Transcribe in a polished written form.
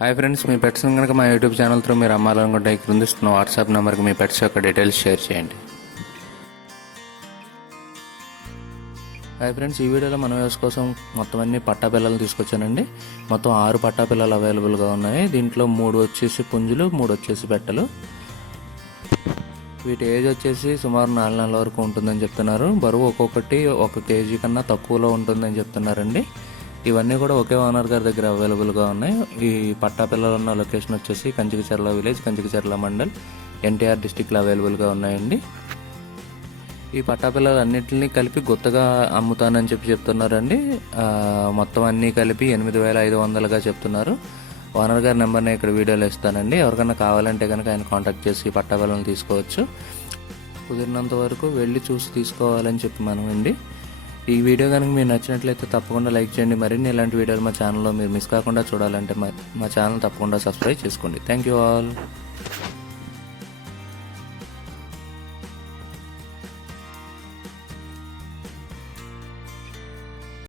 Hi friends, మీ pets కనుక మా YouTube channel through మీరు అమ్మాలనుకుంటే క్రింద ఇస్తున్న వాట్సాప్ నెంబర్కి మీ పెట్స్ యొక్క డీటెయిల్స్ షేర్ చేయండి. హాయ్ ఫ్రెండ్స్, ఈ వీడియోలో మన వ్యూస్ కోసం మొత్తం అన్ని పట్టా పిల్లలు తీసుకొచ్చానండి. మొత్తం 6 పట్టా పిల్లలు అవైలబుల్గా ఉన్నాయి. దీంట్లో 3 వచ్చేసి పుంజులు, 3 వచ్చేసి పెట్టలు. వీటి ఏజ్ వచ్చేసి సుమారు 4 నెలల వరకు ఉంటుందని చెప్తున్నారు. బరువు ఒక్కొక్కటి 1 కేజీ కన్నా తక్కువలో ఉంటుందని చెప్తున్నారండి. ఇవన్నీ కూడా ఒకే ఓనర్ గారి దగ్గర అవైలబుల్గా ఉన్నాయి. ఈ పట్టా పిల్లలు ఉన్న లొకేషన్ వచ్చేసి కంచికచర్ల విలేజ్, కంచికచర్ల మండల్, ఎన్టీఆర్ డిస్టిక్లో అవైలబుల్గా ఉన్నాయండి. ఈ పట్టా పిల్లలు అన్నింటినీ కలిపి గుత్తగా అమ్ముతానని చెప్తున్నారండి. మొత్తం అన్నీ కలిపి 8,500గా చెప్తున్నారు. ఓనర్ గారి నెంబర్ని ఇక్కడ వీడియోలో ఇస్తానండి. ఎవరికైనా కావాలంటే కనుక ఆయన కాంటాక్ట్ చేసి పట్టా పిల్లలను తీసుకోవచ్చు. కుదిరినంత వరకు వెళ్ళి చూసి తీసుకోవాలని చెప్పి మనమండి. ఈ వీడియో కనుక మీకు నచ్చినట్లయితే తప్పకుండా లైక్ చేయండి. మరిన్ని ఇలాంటి వీడియోలు మా ఛానల్లో మీరు మిస్ కాకుండా చూడాలంటే మా ఛానల్ తప్పకుండా సబ్స్క్రైబ్ చేసుకోండి. Thank you all.